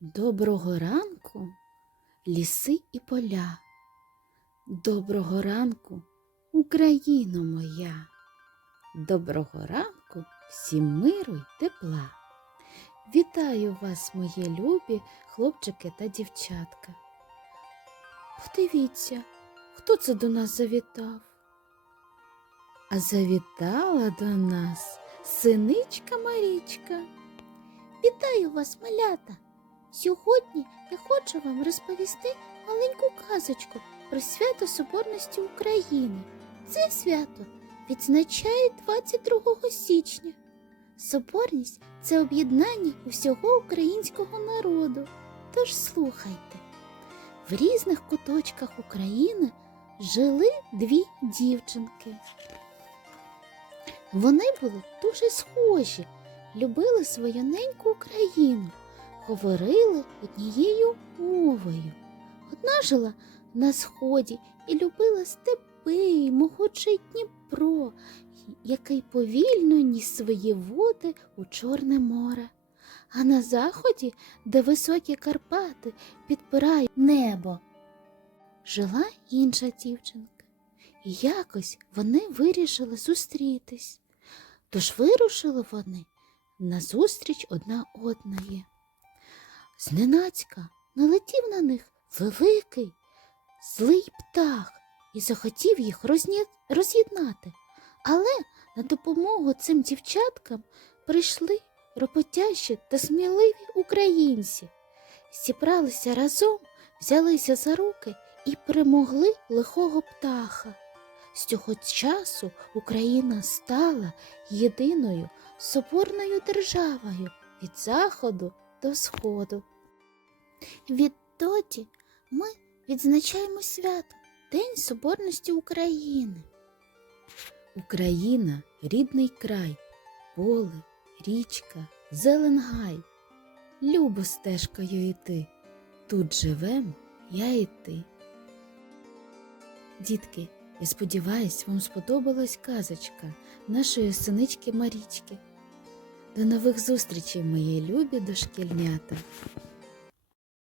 Доброго ранку, ліси і поля. Доброго ранку, Україно моя. Доброго ранку всім миру й тепла. Вітаю вас, мої любі хлопчики та дівчатка. Подивіться, хто це до нас завітав? А завітала до нас синичка Марічка. Вітаю вас, малята! Сьогодні я хочу вам розповісти маленьку казочку про свято Соборності України. Це свято відзначають 22 січня. Соборність це об'єднання усього українського народу. Тож слухайте. В різних куточках України жили дві дівчинки. Вони були дуже схожі, любили свою неньку Україну говорили однією мовою. Одна жила на сході і любила степи, й могучий Дніпро, який повільно ніс свої води у Чорне море. А на заході, де високі Карпати підпирають небо, жила інша дівчинка. І якось вони вирішили зустрітись. Тож вирушили вони назустріч одна одної. Зненацька налетів на них великий злий птах і захотів їх роз'єднати. Але на допомогу цим дівчаткам прийшли роботящі та сміливі українці. Зібралися разом, взялися за руки і перемогли лихого птаха. З цього часу Україна стала єдиною соборною державою від заходу до сходу. Відтоді ми відзначаємо свято День Соборності України. Україна рідний край, поле, річка, зеленгай. Любо стежкою йти. Тут живем я і ти. Дітки, я сподіваюсь, вам сподобалась казочка нашої синички Марічки. До нових зустрічей, мої любі дошкільнята!